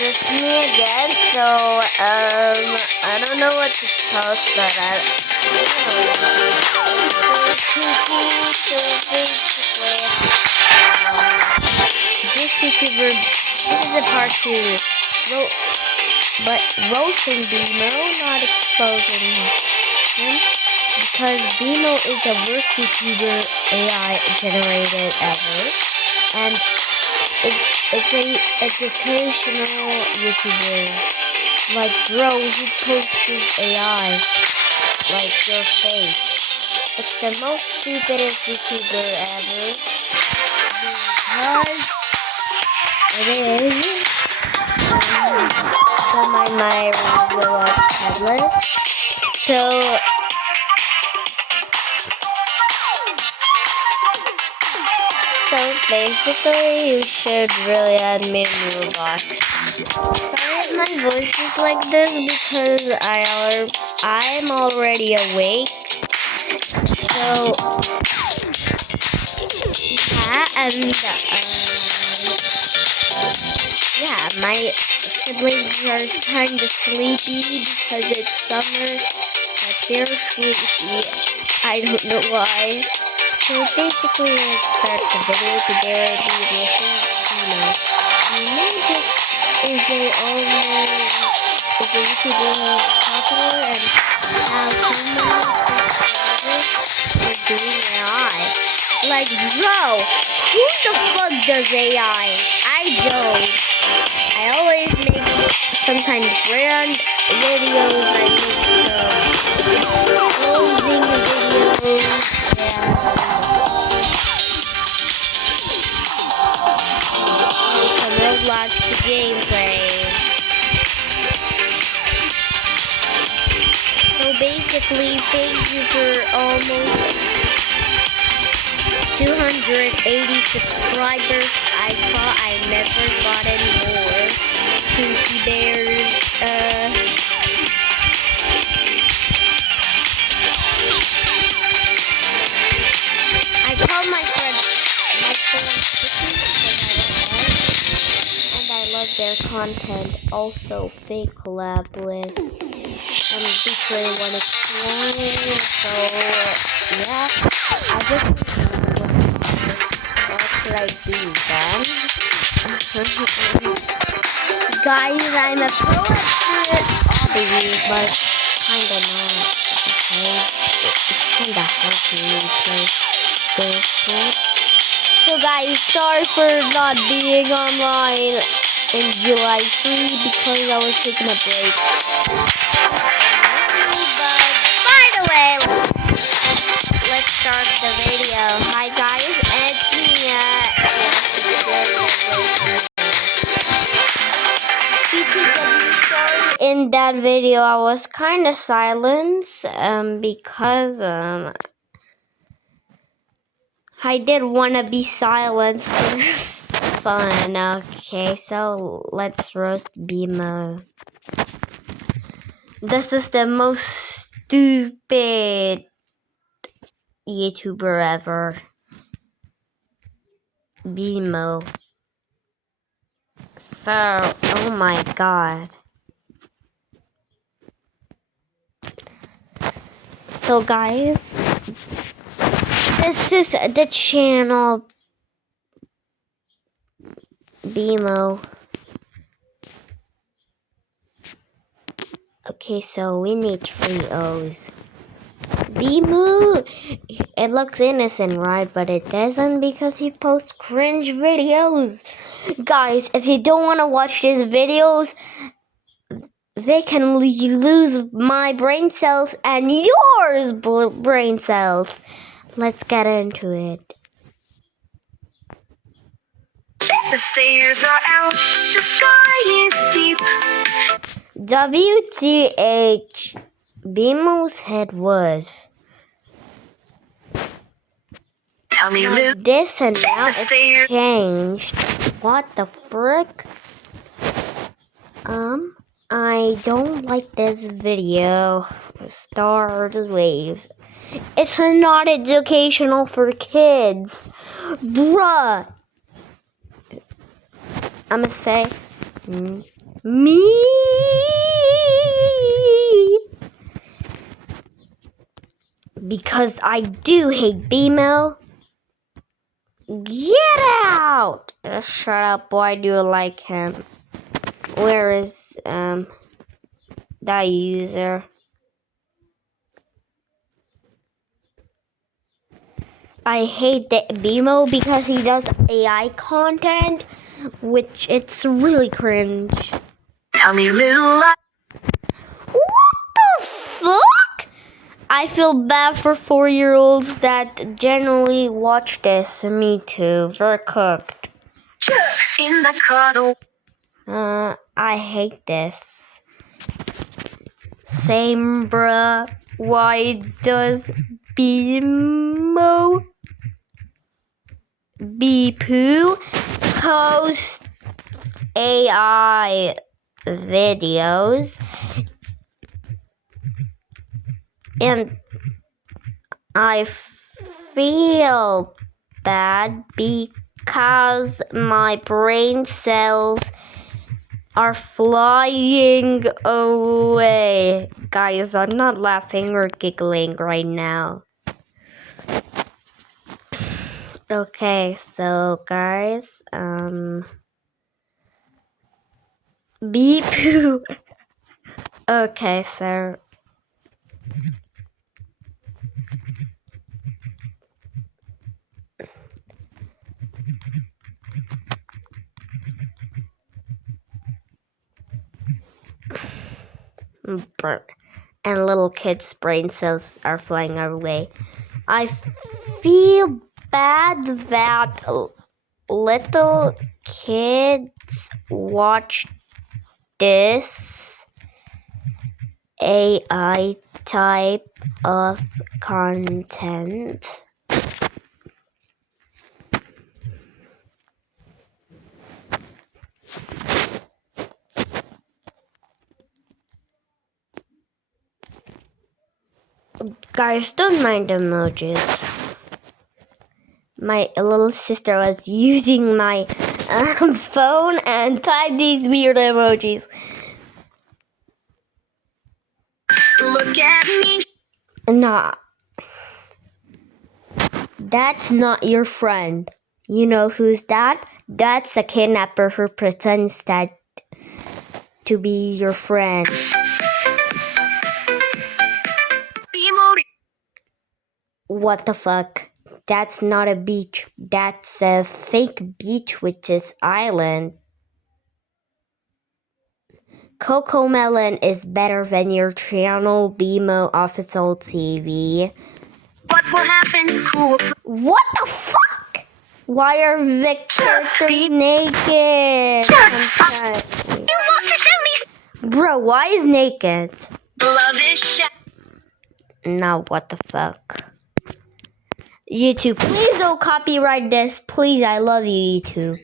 it's me again. So, I don't know what to post, but this YouTuber, this is a part 2. But roasting Bimpoo, not exposing him, because Bimpoo is the worst YouTuber AI generated ever, and it's a educational YouTuber. Like, bro, you posted AI, like your face. It's the most stupidest YouTuber ever, because it is. Don't mind my robot headless. So basically, you should really add me a robot. Sorry if my voice is like this because I'm already awake. So yeah, and yeah, my siblings are kind of sleepy because it's summer, but they're sleepy. I don't know why. So basically, let's start the video. Today we'll be listening is a YouTuber who's popular and has so many subscribers for doing AI. Like, bro, who the fuck does AI? I don't. I always make sometimes random videos. I make closing videos. Some Roblox gameplay. So basically, thank you for almost 280 subscribers. I thought I never got any more. Pinky Bears, I call my friend and I love their content. Also, fake collab with featuring one exploring. So yeah, I just what should I do then? Guys, I'm a pro at hobbies, but kinda not, because it's kinda hard to really play this game. So guys, sorry for not being online in July 3 because I was taking a break. But by the way, let's start the video. Hi guys, it's Mia. In that video, I was kind of silent because I did want to be silent for fun. Okay, so let's roast Bimpoo. This is the most stupid YouTuber ever. Bimpoo. So, oh my god. So guys, this is the channel Bimpoo. Okay, so we need 3 O's. Bimpoo! It looks innocent, right? But it doesn't because he posts cringe videos. Guys, if you don't want to watch these videos, they can lose my brain cells and yours brain cells. Let's get into it. The stairs are out, the sky is deep. WTH. Bimpoo's head was. Tell me Like this and now it's changed. What the frick? I don't like this video. Stars waves. It's not educational for kids. Bruh. I'ma say Me. Because I do hate BMO. Get out! Shut up, why do you like him? Where is that user? I hate the BMO because he does AI content, which it's really cringe. Tell me little lie. What the fuck? I feel bad for 4-year-olds that generally watch this. Me too. They're cooked. In the cuddle. I hate this. Same bruh. Why does Bimpoo post AI videos? And I feel bad because my brain cells are flying away. Guys, I'm not laughing or giggling right now. Okay, so guys, Bimpoo. Okay, so and little kids' brain cells are flying away. I feel bad that little kids watch this AI type of content. Guys, don't mind emojis. My little sister was using my phone and typed these weird emojis. Look at me. Nah, that's not your friend. You know who's that? That's a kidnapper who pretends that to be your friend. Emoji. What the fuck? That's not a beach. That's a fake beach, which is island. Coco Melon is better than your channel, BMO Official TV. What will happen? Cool. What the fuck? Why are the characters naked? You want to show me? Bro, why is naked? Love is shit. Now what the fuck? YouTube, please don't copyright this. Please, I love you, YouTube.